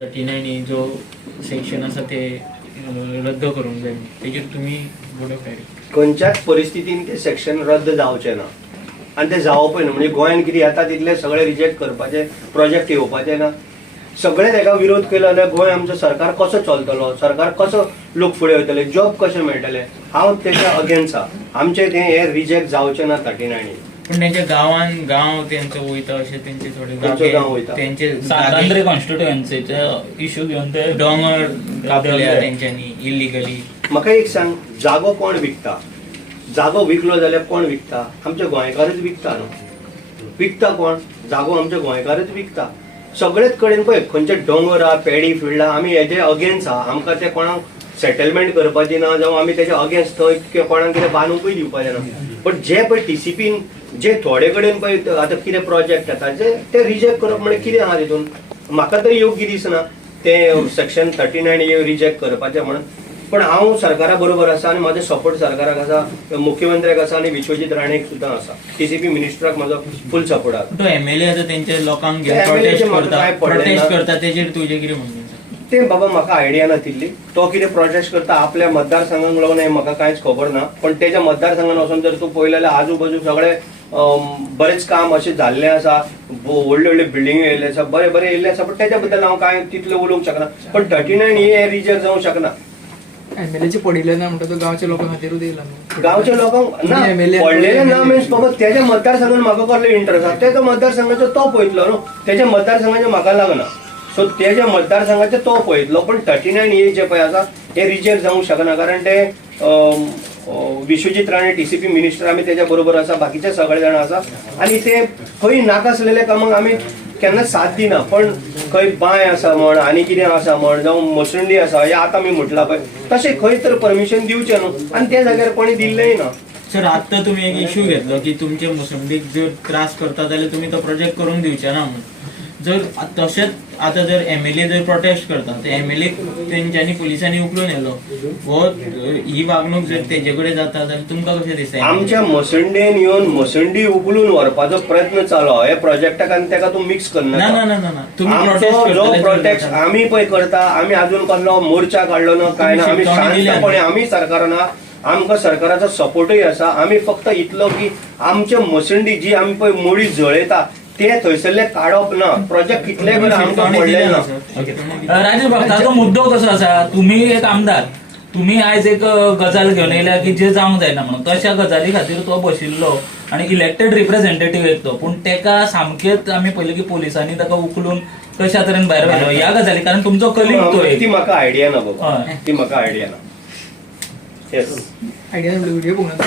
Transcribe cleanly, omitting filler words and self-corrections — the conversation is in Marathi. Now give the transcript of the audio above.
39 जो सेक्शन आसा ते रद्द करूंक जाय तेजेर तुम्ही बोडो काय खंयच्याच परिस्थितीन ते सेक्शन रद्द जावचे ना आणि ते जावपूय ना. म्हणजे गोंयान कितें येता तितले सगळे रिजेक्ट करपाचे प्रोजेक्ट येवपाचे ना. सगळे ताका विरोध केलो जाल्यार गोंय आमचो सरकार कसो चलतलो, सरकार कसो लोक फुडें वयतले, जॉब कशे मेळटले. हांव तेच्या अगेन्स्ट आहा. आमचे ते हे रिजेक्ट जावचे ना 39. पण तेंच्या गांव तेंचो वयता अशें तेंचे थोडे गांव वयता तेंचे सातांद्रे कॉन्स्टिट्युएन्सीचे इश्यू घेवन ते डोंगर कापल्या तेंच्यांनी इलिगली. म्हाका एक सांग, जागो कोण विकता? जागो विकलो जाल्यार कोण विकता? आमचे गोंयकारच विकता न्हू. विकता कोण? जागो आमचे गोंयकारच विकता. सगळेच कडेन पळय खंयचे दोंगर आहा, पॅडी फिल्डां, आमी हेजे अगेन्स्ट आहा. आमकां ते कोणाक सेटलमेंट करपाची ना, जावं आमी तेच्या अगेन्स्ट थंय कोणाक कितें बांदूंकूय दिवपाचें ना. बट जे पळय टीसीपीन जे थोडे कडेन पळय आतां कितें प्रोजेक्ट येता ते रिजेक्ट करप म्हणजे कितें आहा तितून? म्हाका तरी योग्य दिसना ते सेक्शन 39 रिजेक्ट करपाचें म्हणून. पण हांव सरकारा बरोबर आसा आनी म्हाजो सपोर्ट सरकाराक आसा, मुख्यमंत्र्याक आसा आनी विश्वजीत राणेक सुद्दां आसा. टीसीपी मिनिस्टराक म्हाजो फुल सपोर्ट आसा. तो एमएलए आसा तेंचे लोकांक प्रोटेस्ट करता तेजेर तुजें कितें म्हणणें? ते बाबा म्हाका आयडिया ना तितली. तो कितें प्रोटेस्ट करता आपल्या मतदारसंघाक लागून हें म्हाका कांयच खबर ना. पण तेच्या मतदारसंघान वचून जर तूं पळयलें जाल्यार आजूबाजू सगळे बरेच काम अशें जाल्लें आसा, व्हडल्यो व्हडल्यो बिल्डिंग्यो येयल्ले आसा, बरें बरें येयल्लें आसा. पण तेच्या बद्दल हांव कांय तितलें उलोवंक शकना. पण 39 हे रिजेक्ट जावंक शकना. एमएलएचे पडिल्ले ना म्हणटा तो गांवच्या लोकां खातीरूच येयला न्हू. गांवच्या लोकांक ना पडलेले ना मीन्स बाबा तेच्या मतदारसंघान म्हाका कसलो इंटरेस्ट आसा. तेच्या मतदारसंघाचो तो पळयतलो न्हू. तेच्या मतदारसंघाचें म्हाका लागना. सो तेच्या मतदारसंघाचे तो पळयतलो. पण 39 हे जे पळय आसा हे रिजेक्ट जावंक शकना. कारण ते विश्वजीत राणे टीसीपी मिनिस्टर आमी तेच्या बरोबर आसा, बाकीचे सगळे जाण आसा. आणि ते खंय नाकासलेले कामाक आमी केन्ना साथ दिना. पण खंय बांय आसा म्हण आनी कितें आसा म्हण जावं मसुंडी आसा हे आतां आमी म्हटलां पळय तशें खंय तर परमिशन दिवचें न्हू. आनी त्या जाग्यार कोणी दिल्लेय ना. सर आत्ता तुम्ही एक इश्यू घेतलो की तुमचे मोसंबीक जर त्रास करता जाल्यार तुम्ही तो प्रोजेक्ट करून दिवचे ना म्हणून. जर तशेंच आता जर एमएलए जर प्रोटेस्ट करता ते एमएलए तेंच्यांनी पुलिसांनी उखलून येयलो हो ही वागणूक जर तेजे कडेन जाता जाल्यार तुमकां कशें दिसता? आमच्या मसंडेन येवन मसंडी उखलून व्हरपाचो प्रयत्न चालू आहा. हे प्रोजेक्टाक आनी तेका तूं मिक्स करना. ना ना ना ना तुम्ही आमचो जो प्रोटेस्ट आमी पळय करता, आमी अजून कसलो मोर्चा काडलो ना काय ना. आमी शांतपणे आमी सरकारान आमकां सरकाराचो सपोर्टूय आसा. आमी फक्त इतलो की आमच्या मसंडी जी आमी पळय मोडी जळयता ते थंयसरले काडप ना. प्रोजेक्ट कितले बरें आमकां पडले ना. राजेश भक्ताचो मुद्दो कसो आसा, तुम्ही एक आमदार, तुम्ही आयज एक गजाल घेवन येयल्या की जे जावंक जायना म्हणून. तशा गजाली खातीर तो बशिल्लो आनी इलेक्टेड रिप्रेझेंटेटिव्ह येतो. पूण तेका सामकेच आमी पयलें की पोलिसांनी ताका उखलून कशा तरेन भायर व्हेलो ह्या गजाली. कारण तुमचो कलीग तो ती म्हाका आयडिया ना बाबा. ती म्हाका आयडिया ना. आयडिया व्हिडिओ पळोवन